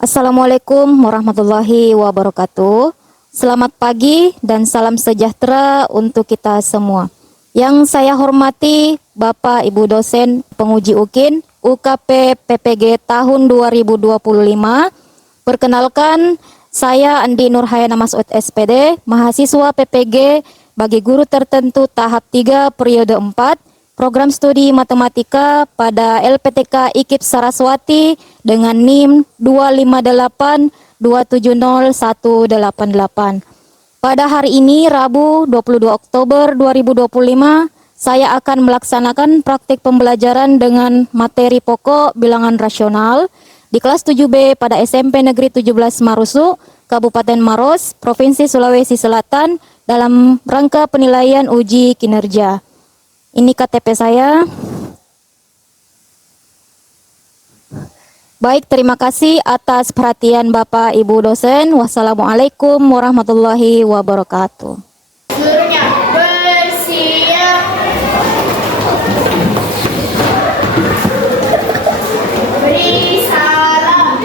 Assalamualaikum warahmatullahi wabarakatuh. Selamat pagi dan salam sejahtera untuk kita semua. Yang saya hormati Bapak Ibu dosen penguji UKIN UKP PPG tahun 2025. Perkenalkan, saya Andi Nurhayana Masud SPD, mahasiswa PPG bagi guru tertentu tahap 3 periode 4, program studi matematika pada LPTK IKIP Saraswati dengan NIM 258270188. Pada hari ini, Rabu 22 Oktober 2025, saya akan melaksanakan praktik pembelajaran dengan materi pokok bilangan rasional di kelas 7B pada SMP Negeri 17 Marusu, Kabupaten Maros, Provinsi Sulawesi Selatan dalam rangka penilaian uji kinerja. Ini KTP saya. Baik, terima kasih atas perhatian Bapak Ibu dosen. Wassalamualaikum warahmatullahi wabarakatuh. Seluruhnya bersiap. Beri salam.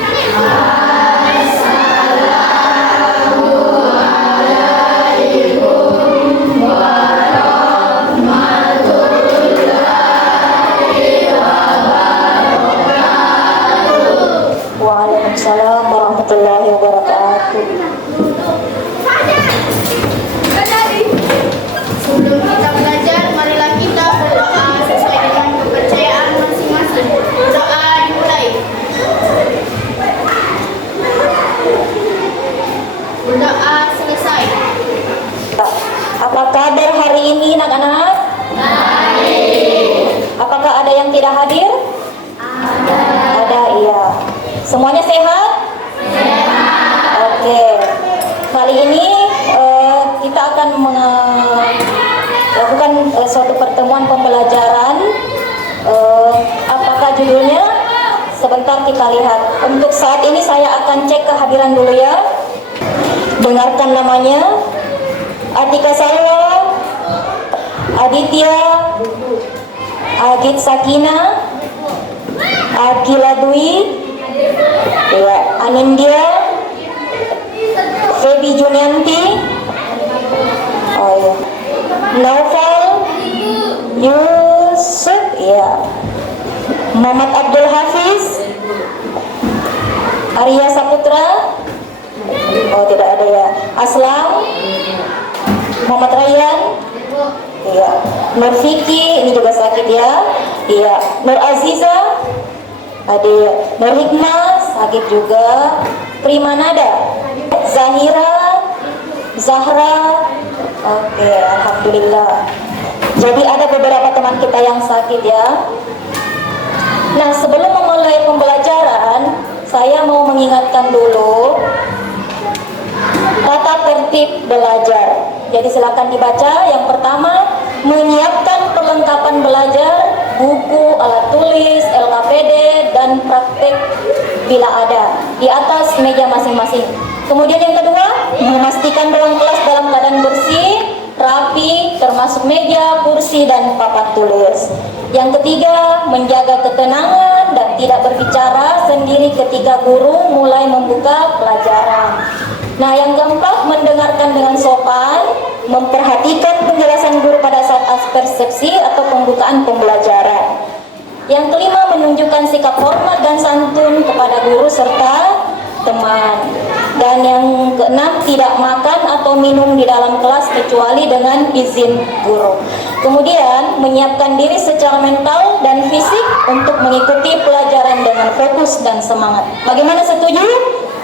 Waalaikumsalam warahmatullahi wabarakatuh. Sebelum kita belajar, marilah kita berdoa sesuai dengan kepercayaan masing-masing. Doa dimulai. Berdoa selesai. Apa kabar hari ini anak-anak? Baik. Apakah ada yang tidak hadir? Ada, iya. Semuanya sehat? Sehat. Oke. Kali ini kita akan melakukan suatu pertemuan pembelajaran. Apakah judulnya? Sebentar kita lihat. Untuk saat ini saya akan cek kehadiran dulu ya. Dengarkan namanya. Atika Salwa, Aditya, Agit Sakina, Akila Dwi, ya, Anindya, Febi Junianti, oh ya, Naufal, Yusuf, ya, Muhammad Abdul Hafiz, Arya Saputra, oh tidak ada ya, Aslam, Muhammad Rayyan, iya, Nur Fiki, ini juga sakit ya, iya, Nur Aziza, ada Nur Hikmah, sakit juga, Primanada, Zahira, Zahra, oke, alhamdulillah. Jadi ada beberapa teman kita yang sakit ya. Nah, sebelum memulai pembelajaran, saya mau mengingatkan dulu tata tertib belajar. Jadi silakan dibaca. Yang pertama, menyiapkan perlengkapan belajar, buku, alat tulis, LKPD, dan praktek bila ada di atas meja masing-masing. Kemudian yang kedua, memastikan ruang kelas dalam keadaan bersih, rapi, termasuk meja, kursi, dan papan tulis. Yang ketiga, menjaga ketenangan dan tidak berbicara sendiri ketika guru mulai membuka pelajaran. Nah, yang keempat, mendengarkan dengan sopan, memperhatikan penjelasan guru pada saat persepsi atau pembukaan pembelajaran. Yang kelima, menunjukkan sikap hormat dan santun kepada guru serta teman. Dan yang keenam, tidak makan atau minum di dalam kelas kecuali dengan izin guru. Kemudian, menyiapkan diri secara mental dan fisik untuk mengikuti pelajaran dengan fokus dan semangat. Bagaimana, setuju?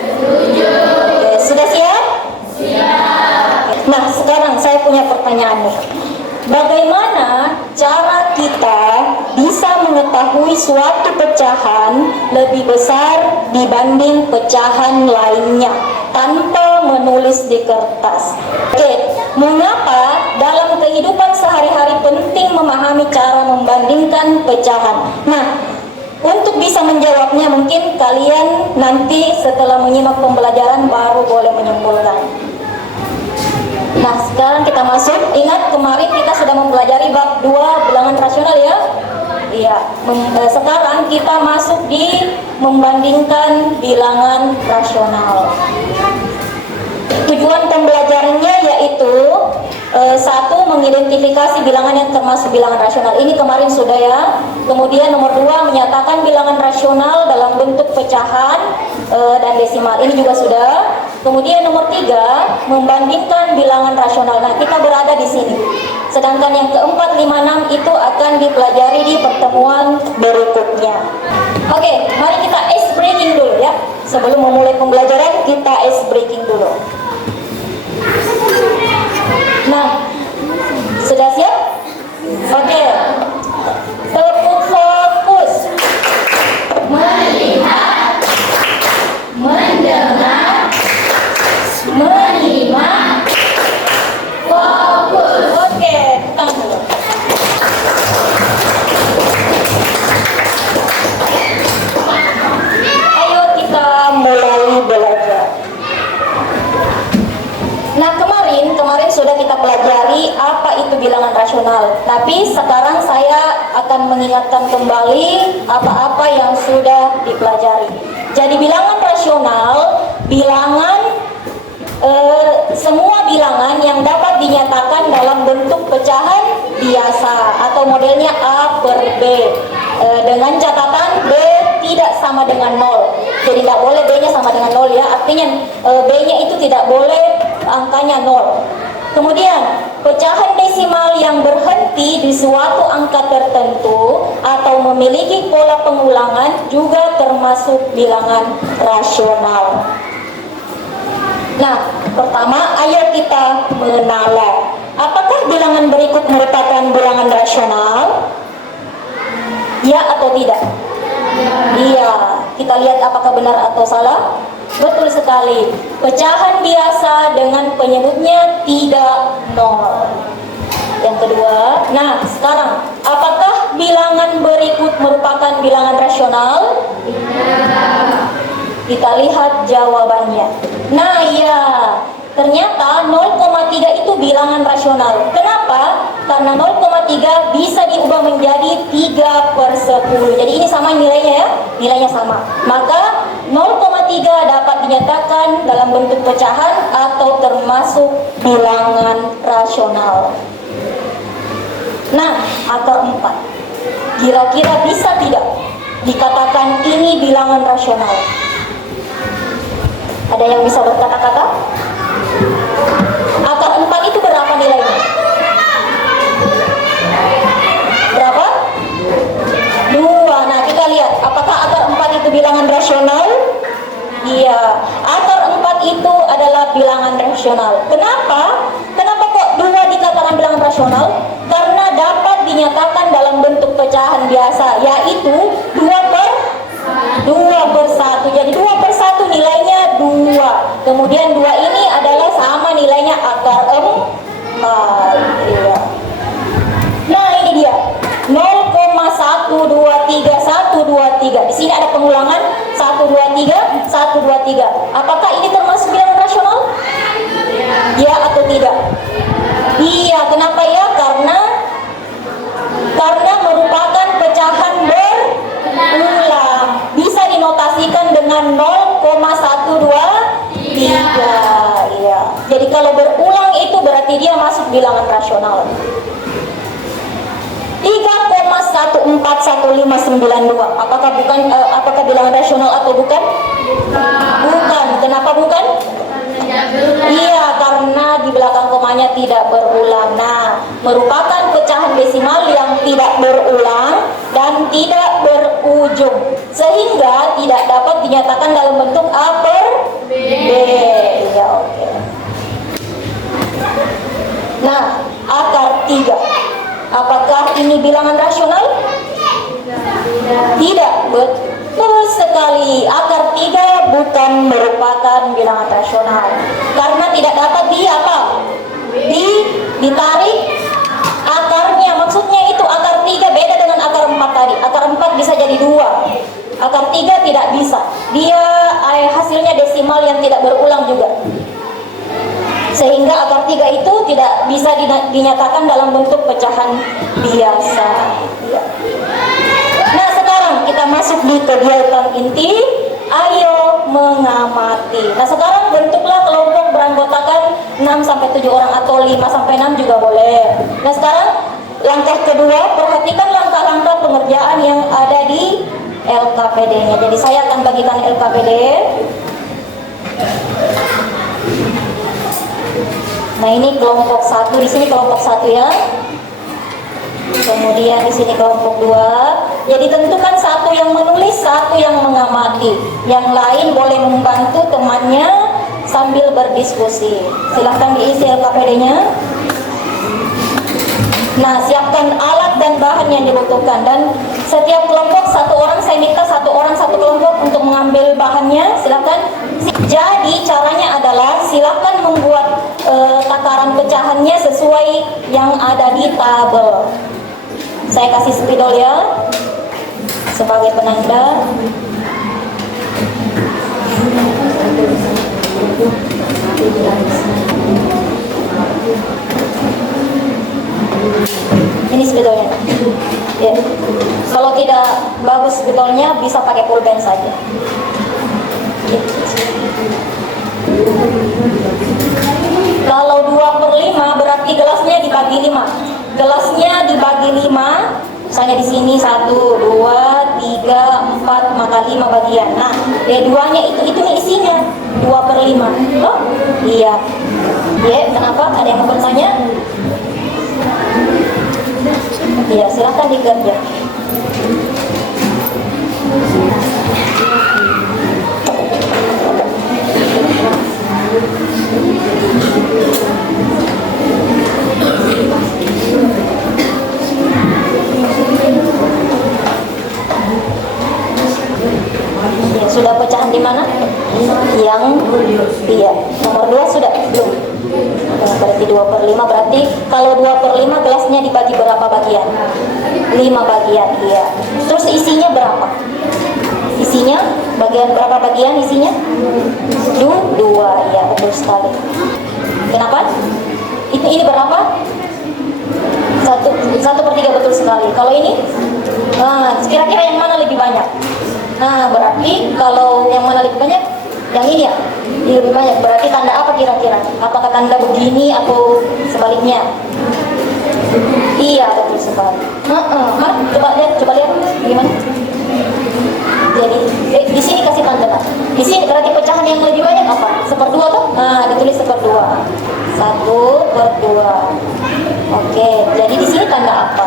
Setuju. Oke, sudah siap? Siap. Nah, sekarang saya punya pertanyaan nih. Bagaimana cara kita bisa mengetahui suatu pecahan lebih besar dibanding pecahan lainnya tanpa menulis di kertas? Oke, mengapa dalam kehidupan sehari-hari penting memahami cara membandingkan pecahan? Nah, untuk bisa menjawabnya mungkin kalian nanti setelah menyimak pembelajaran baru boleh menyimpulkan. Nah, sekarang kita masuk. Ingat kemarin kita sudah mempelajari bab 2 bilangan rasional ya. Iya, sekarang kita masuk di membandingkan bilangan rasional. Tujuan pembelajarannya yaitu satu, mengidentifikasi bilangan yang termasuk bilangan rasional. Ini kemarin sudah ya. Kemudian nomor 2, menyatakan bilangan rasional dalam bentuk pecahan dan desimal. Ini juga sudah. Kemudian nomor 3, membandingkan bilangan rasional. Nah, kita berada di sini. Sedangkan yang keempat, 5, 6 itu akan dipelajari di pertemuan berikutnya. Oke, mari kita ice breaking dulu ya. Sebelum memulai pembelajaran, kita ice breaking dulu. Nah, sudah siap? Oke. Tepuk fokus. Melihat, mendengar, menyimak, fokus. Oke, tangan dulu. Ayo kita mulai belajar. Nah, kemarin sudah kita pelajari apa itu bilangan rasional. Tapi sekarang saya akan mengingatkan kembali apa-apa yang sudah dipelajari. Jadi bilangan rasional, semua bilangan yang dapat dinyatakan dalam bentuk pecahan biasa atau modelnya A per B, dengan catatan B tidak sama dengan 0. Jadi tidak boleh B-nya sama dengan 0 ya. Artinya B-nya itu tidak boleh angkanya 0. Kemudian pecahan desimal yang berhenti di suatu angka tertentu atau memiliki pola pengulangan juga termasuk bilangan rasional. Nah, pertama ayo kita mengenal, apakah bilangan berikut merupakan bilangan rasional? Ya atau tidak? Iya. Kita lihat apakah benar atau salah. Betul sekali. Pecahan biasa dengan penyebutnya tidak 0. Yang kedua, nah sekarang apakah bilangan berikut merupakan bilangan rasional? Kita lihat jawabannya. Nah ya, ternyata 0,3 itu bilangan rasional. Kenapa? Karena 0,3 bisa diubah menjadi 3/10. Jadi ini sama nilainya ya, nilainya sama. Maka 0,3 dapat dinyatakan dalam bentuk pecahan atau termasuk bilangan rasional. Nah, akar 4. Kira-kira bisa tidak dikatakan ini bilangan rasional? Ada yang bisa berkata-kata? Akar 4 itu berapa nilainya? Berapa? 2. Nah, kita lihat apakah akar 4 itu bilangan rasional? Iya, akar 4 itu adalah bilangan rasional. Kenapa? Kenapa kok 2 dikatakan bilangan rasional? Karena dapat dinyatakan dalam bentuk pecahan biasa, yaitu 2/1. Jadi 2/1 nilainya 2. Kemudian 2 ini adalah sama nilainya akar 4. Iya. Nah, ini dia. 0,123. Di sini ada pengulangan 123. Apakah ini termasuk bilangan rasional? Ya atau tidak? Iya, kenapa ya? Karena merupakan pecahan berulang. Bisa dinotasikan dengan 0,123. Iya. Jadi kalau berulang itu berarti dia masuk bilangan rasional. 3,141592. Apakah bilangan rasional atau bukan? Bukan. Kenapa bukan? Iya, karena di belakang komanya tidak berulang. Nah, merupakan pecahan desimal yang tidak berulang dan tidak berujung, sehingga tidak dapat dinyatakan dalam bentuk A per B. Ya, oke. Nah, akar 3. Apakah ini bilangan rasional? Tidak. Betul sekali. Akar 3 bukan merupakan bilangan rasional. Karena tidak dapat ditarik akarnya. Maksudnya itu akar 3 beda dengan akar 4 tadi. Akar 4 bisa jadi 2. Akar 3 tidak bisa. Dia hasilnya desimal yang tidak berulang juga. Sehingga akar 3 itu tidak bisa dinyatakan dalam bentuk pecahan biasa. Ya. kita masuk di kegiatan inti, ayo mengamati. Nah sekarang bentuklah kelompok beranggotakan 6-7 orang atau 5-6 juga boleh. Nah sekarang langkah kedua, perhatikan langkah-langkah pengerjaan yang ada di LKPD-nya. Jadi saya akan bagikan LKPD. Nah ini kelompok 1, di sini kelompok 1 ya. Kemudian di sini kelompok 2. Jadi tentukan satu yang menulis, satu yang mengamati. Yang lain boleh membantu temannya sambil berdiskusi. Silahkan diisi LKPD-nya. Nah, siapkan alat dan bahan yang dibutuhkan, dan setiap kelompok satu orang, saya minta satu orang satu kelompok untuk mengambil bahannya. Silakan. Jadi caranya adalah silakan membuat takaran pecahannya sesuai yang ada di tabel. Saya kasih spidol ya sebagai penanda. Ini spidolnya. Ya. Kalau tidak bagus spidolnya bisa pakai pulpen saja. Ya. Kalau 2/5 berarti gelasnya dibagi 5. Gelasnya dibagi 5. Misalnya di sini 1, 2, 3, 4, maka 5 bagian. Nah, D2-nya itu nih isinya 2/5. Oh, iya. Ya, kenapa? Ada yang mau bertanya? Ya, silakan dikerja. Ya, sudah pecahan di mana? Yang iya, nomor 2 sudah belum. Berarti 2/5, berarti kalau 2/5 gelasnya dibagi berapa bagian? 5 bagian, iya. Terus isinya berapa? Isinya bagian berapa bagian isinya? 2, ya betul sekali. Kenapa? Ini berapa? 1/3 betul sekali. Kalau ini? Nah, kira-kira yang mana lebih banyak? Nah, berarti kalau yang mana lebih banyak? Yang ini ya? Ini lebih banyak. Berarti tanda apa kira-kira? Apakah tanda begini atau sebaliknya? Iya, betul sekali. Coba lihat gimana? Jadi di sini kasih tanda. Di sini berarti pecahan yang lebih banyak apa? 1/2 toh? Nah, ditulis 1/2. 1/2. Oke, jadi di sini tanda apa?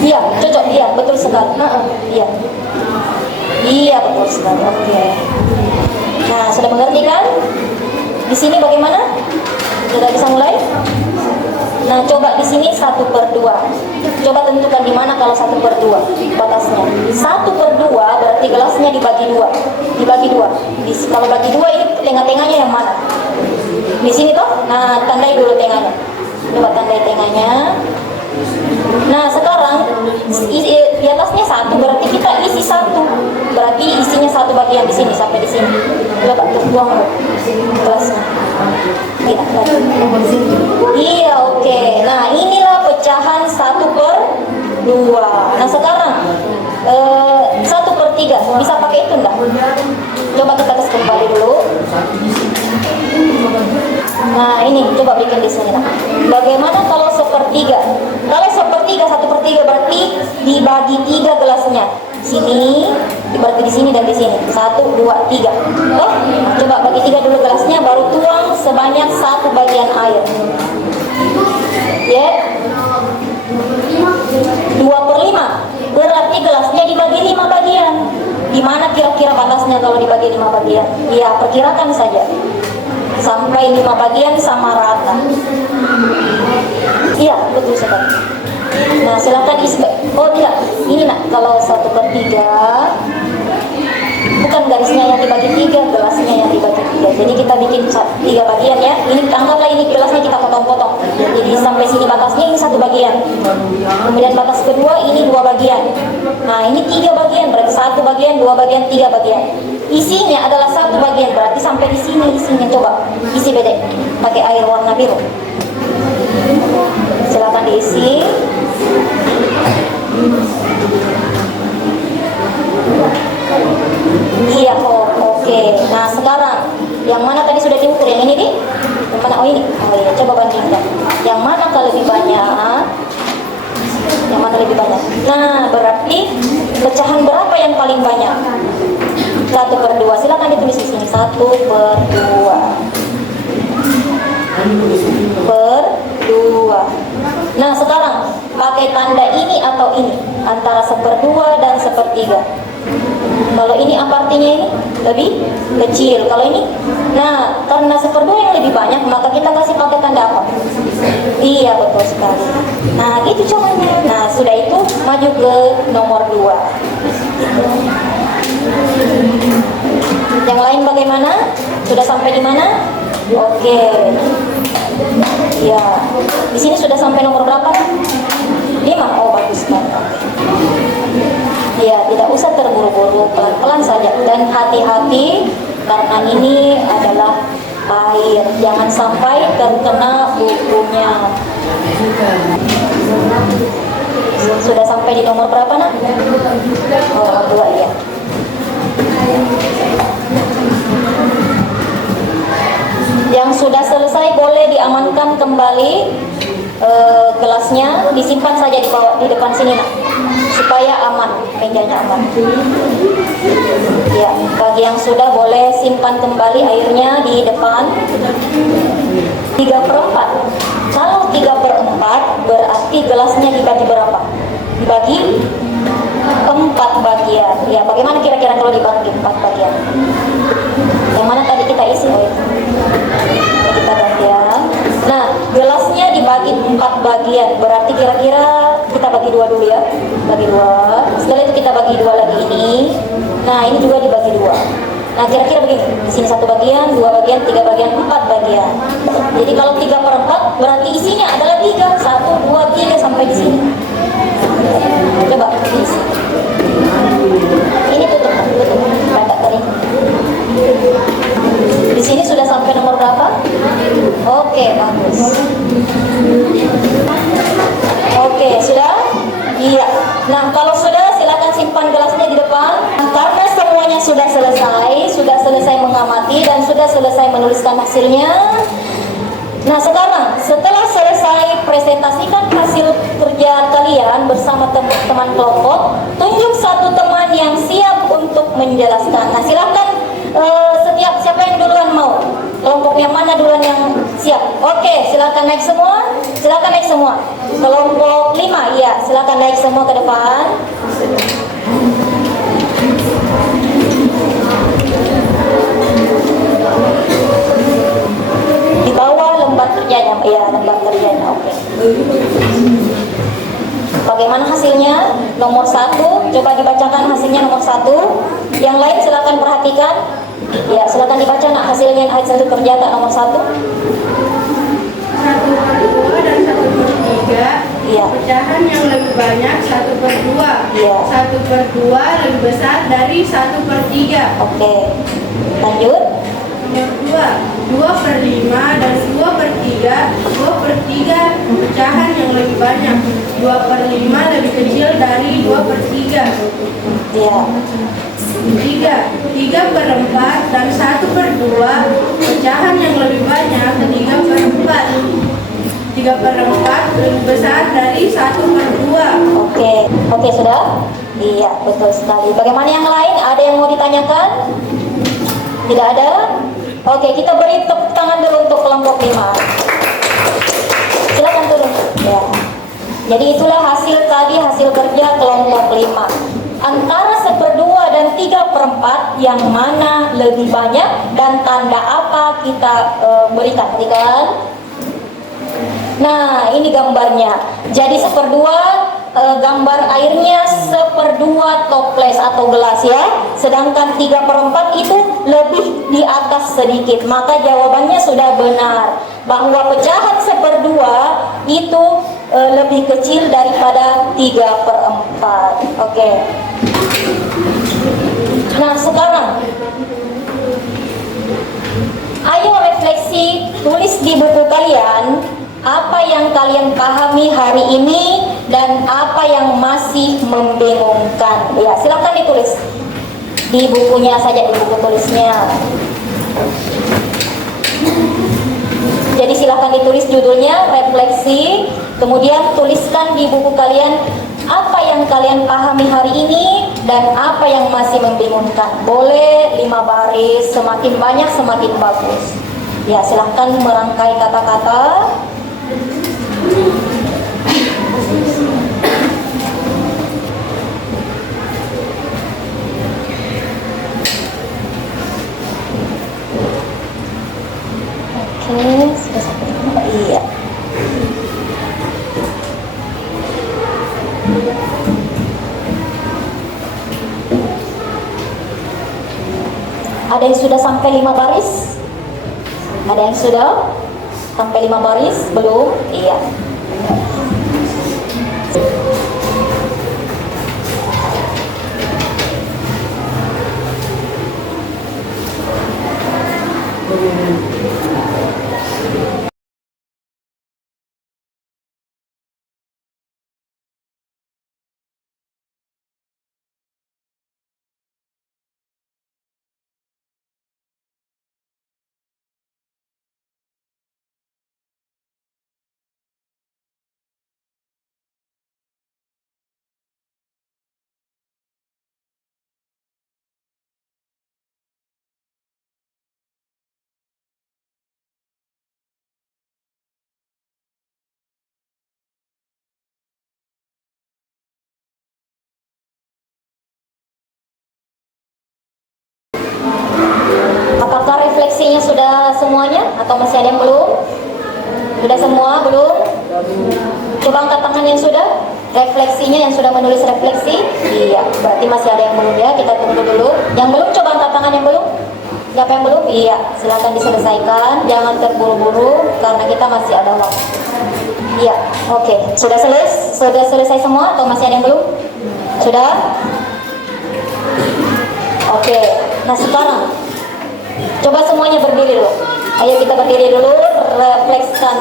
Iya, cocok. Iya, betul sekali. Iya. Iya, betul sekali. Oke. Nah, sudah mengerti kan? Di sini bagaimana? Sudah bisa mulai? Nah, coba di sini 1/2. Coba tentukan di mana kalau 1/2 batasnya. 1/2 berarti gelasnya dibagi 2. Dibagi 2. Kalau bagi 2 ini tengah-tengahnya yang mana? Di sini toh? Nah, tandai dulu tengahnya. Coba tandai tengahnya. Nah, sekarang di atasnya 1 berarti kita isi 1. Berarti isinya 1 bagian di sini sampai di sini. Coba buang gelasnya. Iya, oke. Nah, inilah pecahan 1/2. Nah, sekarang 1/3 bisa pakai itu enggak? Coba kita tes kembali dulu. Nah, ini coba bikin di sini. Bagaimana kalau 1/3? Kalau 1/3, 1/3 berarti dibagi 3 gelasnya. Sini, berarti di sini dan di sini. 1, 2, 3. Oh, coba bagi 3 dulu gelasnya, baru tuang sebanyak 1 bagian air. Ya. 2/5 berarti gelasnya dibagi 5 bagian. Di mana kira-kira batasnya kalau dibagi 5 bagian? Ya, perkirakan saja. Sampai 5 bagian sama rata. Iya, betul sekali. Nah, silakan isi. Oh tidak, ini nak, kalau 1/3 bukan garisnya yang dibagi 3, gelasnya yang dibagi 3. Jadi kita bikin 3 bagian ya. Ini anggaplah ini gelasnya kita potong-potong. Jadi sampai sini batasnya ini 1 bagian. Kemudian batas kedua ini 2 bagian. Nah, ini 3 bagian, berarti 1 bagian, 2 bagian, 3 bagian. Isinya adalah 1 bagian, berarti sampai di sini isinya. Coba isi bedek pakai air warna biru. Silakan diisi. Iya, oh, oke. Nah sekarang yang mana tadi sudah diukur? Yang ini nih? Yang mana? Oh ini. Oh iya, coba bandingkan. Yang mana lebih banyak? Yang mana lebih banyak? Nah berarti pecahan berapa yang paling banyak? 1/2. Silakan ditulis di sini. 1/2. Nah sekarang pakai tanda ini atau ini antara 1/2 dan 1/3. Kalau ini apa artinya? Ini lebih kecil. Kalau ini, nah karena 1/2 yang lebih banyak, maka kita kasih pakai tanda apa? Iya, betul sekali. Nah itu caranya. Nah sudah itu maju ke nomor 2. Yang lain bagaimana? Sudah sampai di mana? Oke. Ya, di sini sudah sampai nomor berapa? 5. Oh bagus sekali. Ya, tidak usah terburu-buru, pelan-pelan saja dan hati-hati karena ini adalah air. Jangan sampai terkena bukunya. Sudah sampai di nomor berapa, nak? Oh, nomor 2 ya. Yang sudah selesai boleh diamankan kembali gelasnya, disimpan saja di bawah, di depan sini nak, supaya aman, mejanya aman. Ya, bagi yang sudah boleh simpan kembali airnya di depan. 3/4. Kalau 3/4 berarti gelasnya dibagi berapa? Dibagi 4 bagian. Ya, bagaimana kira-kira kalau dibagi 4 bagian? Yang mana tadi kita isi? Oh, itu. Kita bagian. Nah, gelasnya dibagi 4 bagian. Berarti kira-kira kita bagi 2 dulu ya. Bagi 2. Setelah itu kita bagi 2 lagi ini. Nah, ini juga dibagi 2. Nah, kira-kira begini. Di sini 1 bagian, 2 bagian, 3 bagian, 4 bagian. Jadi kalau 3/4 berarti isinya adalah 3. 1, 2, 3 sampai di sini. Coba isi. Ini tutup. Batak tadi. Di sini sudah sampai nomor berapa? Oke, bagus. Oke, sudah? Iya. Nah, kalau sudah silakan simpan gelasnya di depan. Karena semuanya sudah selesai mengamati dan sudah selesai menuliskan hasilnya. Nah, sekarang setelah selesai presentasikan hasil kerja kalian bersama teman-teman kelompok, tunjuk satu teman yang siap untuk menjelaskan. Nah, silakan siapa yang duluan mau? Kelompok yang mana duluan yang siap? Oke, silakan naik semua. Silakan naik semua. Kelompok 5, iya, silakan naik semua ke depan. Di bawah lembar kerjanya, iya, lembar kerjanya. Oke. Bagaimana hasilnya? Nomor 1, coba dibacakan hasilnya nomor 1. Yang lain silakan perhatikan. Ya, silakan dibaca nak hasil kerja tak nomor 1. 1/2 dan 1/3. Iya. Pecahan yang lebih banyak 1/2. Iya. 1/2 lebih besar dari 1/3. Oke. Lanjut. Nomor 2, 2/5 dan 2/3. 2/3 pecahan yang lebih banyak. 2/5 lebih kecil dari 2/3. Iya. 3/4 dan 1/2 pecahan yang lebih banyak. 3/4. 3/4 lebih besar dari 1/2. Oke, sudah? Iya, betul sekali. Bagaimana yang lain? Ada yang mau ditanyakan? Tidak ada? Oke, kita beri tepuk tangan dulu untuk kelompok 5. Silakan turun. Ya. Jadi itulah hasil tadi, hasil kerja kelompok 5. Antara 1/2 dan 3/4 yang mana lebih banyak dan tanda apa kita berikan, kan? Nah, ini gambarnya. Jadi 1/2 gambar airnya 1/2 toples atau gelas ya. Sedangkan 3/4 itu lebih di atas sedikit. Maka jawabannya sudah benar bahwa pecahan 1/2 itu lebih kecil daripada 3/4. Oke. Nah, sekarang ayo refleksi, tulis di buku kalian apa yang kalian pahami hari ini dan apa yang masih membingungkan. Ya, silakan ditulis di bukunya saja, di buku tulisnya. Jadi silakan ditulis judulnya, refleksi, kemudian tuliskan di buku kalian apa yang kalian pahami hari ini dan apa yang masih membingungkan. Boleh 5 baris, semakin banyak semakin bagus. Ya, silahkan merangkai kata-kata. Oke, sudah sampai. Iya. Ada yang sudah sampai 5 baris? Ada yang sudah sampai 5 baris? Belum? Iya. Apakah refleksinya sudah semuanya atau masih ada yang belum? Sudah semua? Belum? Coba angkat tangan yang sudah. Refleksinya yang sudah menulis refleksi. Iya, berarti masih ada yang belum ya. Kita tunggu dulu. Yang belum, coba angkat tangan yang belum. Siapa yang belum? Iya, silakan diselesaikan. Jangan terburu-buru karena kita masih ada waktu. Iya, oke. Sudah selesai semua atau masih ada yang belum? Sudah? Oke. Nah, sekarang coba semuanya berdiri dulu. Ayo kita berdiri dulu, refleksikan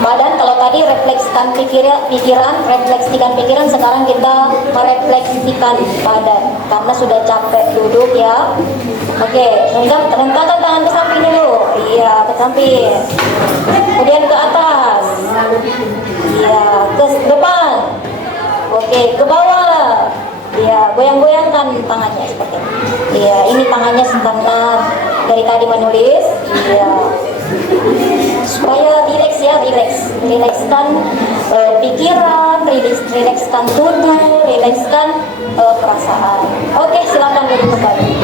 badan. Kalau tadi refleksikan pikiran, refleksikan pikiran, sekarang kita merefleksikan badan. Karena sudah capek duduk ya. Oke, rentangkan tangan ke samping dulu. Iya, ke samping. Kemudian ke atas. Iya, ke depan. Oke, ke bawah. Iya, goyang-goyangkan tangannya seperti ini. Iya, ini tangannya karena dari tadi menulis. Iya, supaya rileks ya, rilekskan pikiran, rilekskan tubuh, rilekskan perasaan. Oke, silakan duduk kembali.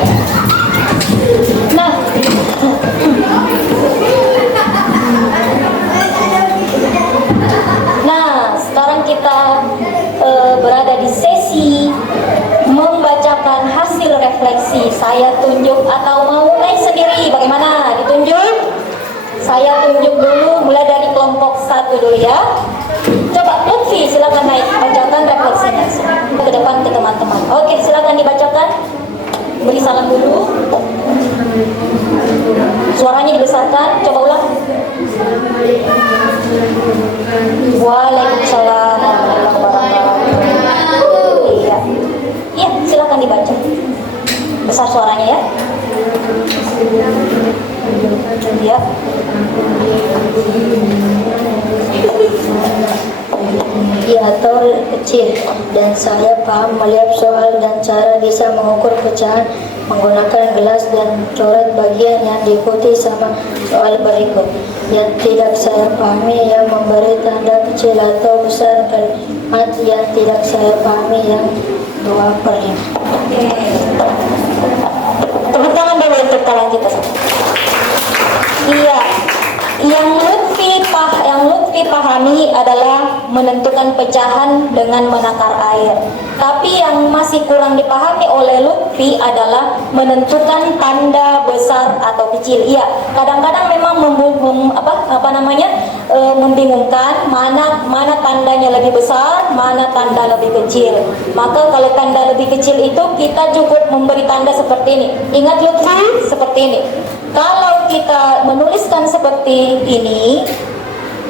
Nah, sekarang kita berada di sesi membacakan hasil refleksi. Saya tunjuk atau mau naik sendiri? Bagaimana? Ditunjuk? Saya tunjuk dulu, mulai dari kelompok 1 dulu ya. Coba Lutfi, silakan naik, bacakan refleksinya ke depan ke teman-teman. Oke, silakan dibacakan. Beri salam dulu. Suaranya dibesarkan. Coba ulang. Waalaikumsalam warahmatullahi wabarakatuh. Iya. Iya, silakan dibaca. Besar suaranya ya. Ya. Ya, atau kecil, dan saya paham melihat soal dan cara bisa mengukur pecahan menggunakan gelas dan coret bagian yang diikuti sama soal berikut. Yang tidak saya pahami yang memberi tanda kecil atau besar, kalimat yang tidak saya pahami yang 2/5. Tepuk tangan dulu untuk kalian kita. Iya, yang Lutfi pahami adalah menentukan pecahan dengan menakar air. Tapi yang masih kurang dipahami oleh Lutfi adalah menentukan tanda besar atau kecil. Iya, kadang-kadang memang membingungkan mana tandanya lebih besar, mana tanda lebih kecil. Maka kalau tanda lebih kecil itu kita cukup memberi tanda seperti ini. Ingat Lutfi, seperti ini. Kalau kita menuliskan seperti ini,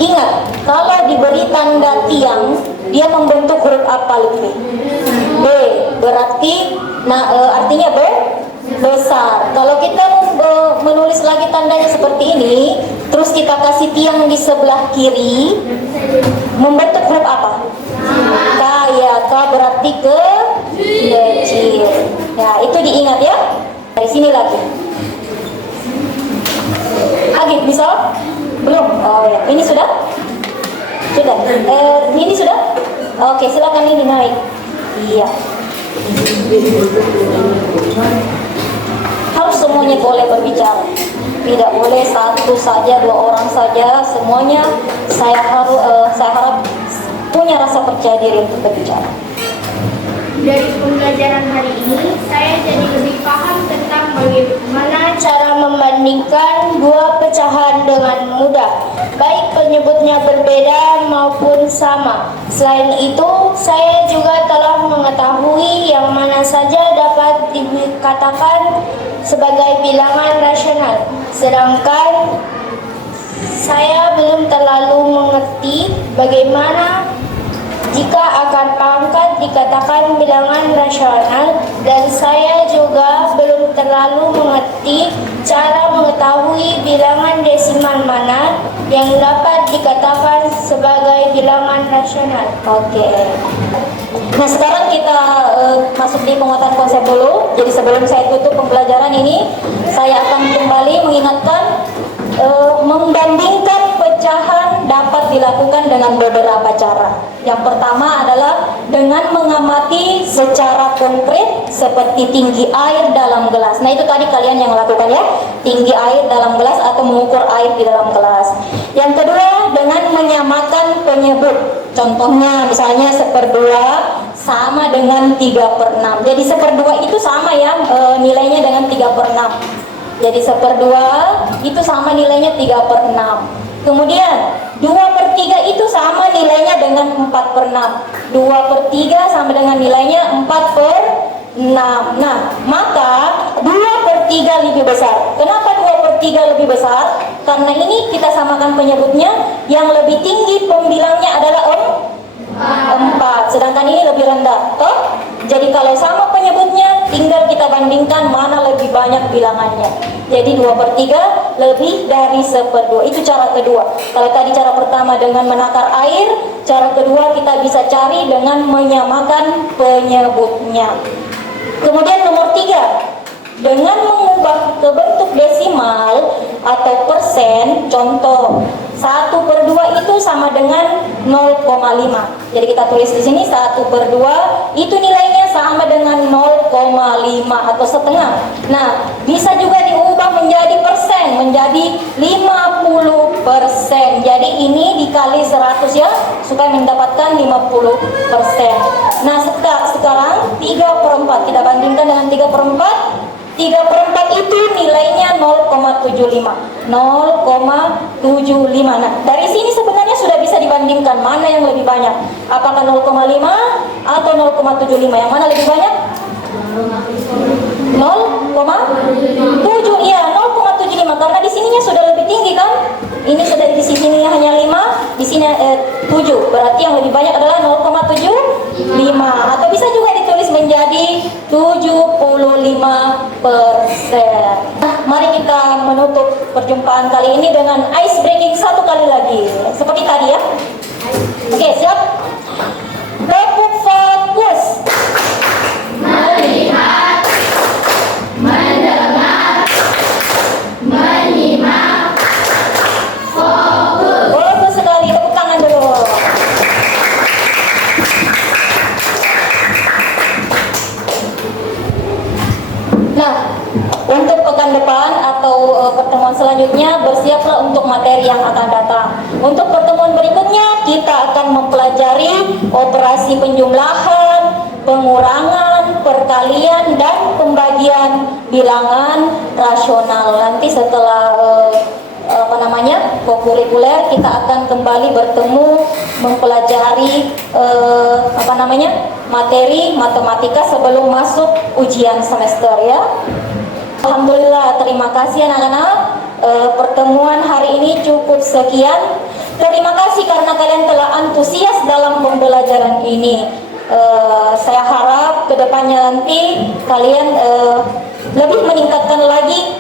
Ingat, kalau diberi tanda tiang, dia membentuk huruf apa Lutfi? B. Berarti, artinya besar. Kalau kita menulis lagi tandanya seperti ini, terus kita kasih tiang di sebelah kiri, membentuk huruf apa? K, ya. K berarti kecil. Nah, itu diingat ya. Dari sini lagi. Agit, bisa? Belum? Oh ya, ini sudah? Sudah? Ini sudah? Oke, silakan ini naik. Iya. Harus semuanya boleh berbicara. Tidak boleh satu saja, dua orang saja. Semuanya saya harap punya rasa percaya diri untuk berbicara. Dari pembelajaran hari ini, saya jadi lebih paham tentang bagaimana cara membandingkan dua pecahan dengan mudah, baik penyebutnya berbeda maupun sama. Selain itu, saya juga telah mengetahui yang mana saja dapat dikatakan sebagai bilangan rasional, sedangkan saya belum terlalu mengerti bagaimana jika akar pangkat dikatakan bilangan rasional, dan saya juga belum terlalu mengerti cara mengetahui bilangan desimal mana yang dapat dikatakan sebagai bilangan rasional. Oke. Nah, sekarang kita masuk di penguatan konsep dulu. Jadi sebelum saya tutup pembelajaran ini, saya akan kembali mengingatkan membandingkan pecahan dapat dilakukan dengan beberapa cara. Yang pertama adalah dengan mengamati secara konkret seperti tinggi air dalam gelas. Nah, itu tadi kalian yang lakukan ya, tinggi air dalam gelas atau mengukur air di dalam gelas. Yang kedua, dengan menyamakan penyebut. Contohnya misalnya 1/2 sama dengan 3/6. Jadi 1/2 itu sama ya nilainya dengan 3/6. Jadi 1/2 itu sama nilainya 3/6. Kemudian 2/3 itu sama nilainya dengan 4/6. 2/3 sama dengan nilainya 4/6. Nah, maka 2/3 lebih besar. Kenapa 2/3 lebih besar? Karena ini kita samakan penyebutnya, yang lebih tinggi pembilangnya adalah 4, sedangkan ini lebih rendah. Toh? Jadi kalau sama penyebutnya, tinggal kita bandingkan mana lebih banyak bilangannya. Jadi 2/3 lebih dari 1/2. Itu cara kedua. Kalau tadi cara pertama dengan menakar air, cara kedua kita bisa cari dengan menyamakan penyebutnya. Kemudian nomor 3, dengan mengubah ke bentuk desimal atau persen. Contoh, 1/2 itu sama dengan 0,5. Jadi kita tulis di sini 1/2 itu nilainya sama dengan 0,5 atau setengah. Nah, bisa juga diubah menjadi persen, menjadi 50%. Jadi ini dikali 100 ya, supaya mendapatkan 50%. Nah, sekarang 3/4 kita bandingkan dengan 3/4. 3/4 itu nilainya 0,75. 0,75. Nah, dari sini sebenarnya sudah bisa dibandingkan mana yang lebih banyak. Apakah 0,5 atau 0,75? Yang mana lebih banyak? 0,7. Iya, 0,75 karena di sininya sudah lebih tinggi kan? Ini sudah di sini hanya 5, di sini 7. Berarti yang lebih banyak adalah 0,75. Atau bisa juga ditulis menjadi 75%. Nah, mari kita menutup perjumpaan kali ini dengan ice breaking satu kali lagi. Seperti tadi ya. Oke, siap? Tepuk fokus. Melihat, mendengar, menyimak, fokus. Bagus sekali, tepuk tangan dulu. Nah, untuk pekan depan atau pertemuan selanjutnya, bersiaplah untuk materi yang akan datang. Untuk pertemuan berikutnya, kita akan mempelajari operasi penjumlahan, pengurangan, perkalian, dan pembagian bilangan rasional. Nanti setelah kokurikuler, kita akan kembali bertemu mempelajari materi matematika sebelum masuk ujian semester ya. Alhamdulillah, terima kasih anak-anak. Pertemuan hari ini cukup sekian. Terima kasih karena kalian telah antusias dalam pembelajaran ini. Saya harap kedepannya nanti kalian lebih meningkatkan lagi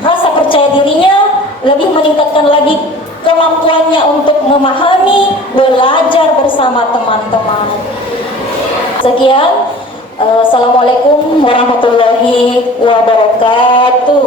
rasa percaya dirinya, lebih meningkatkan lagi kemampuannya untuk memahami, belajar bersama teman-teman. Sekian, Assalamualaikum warahmatullahi wabarakatuh.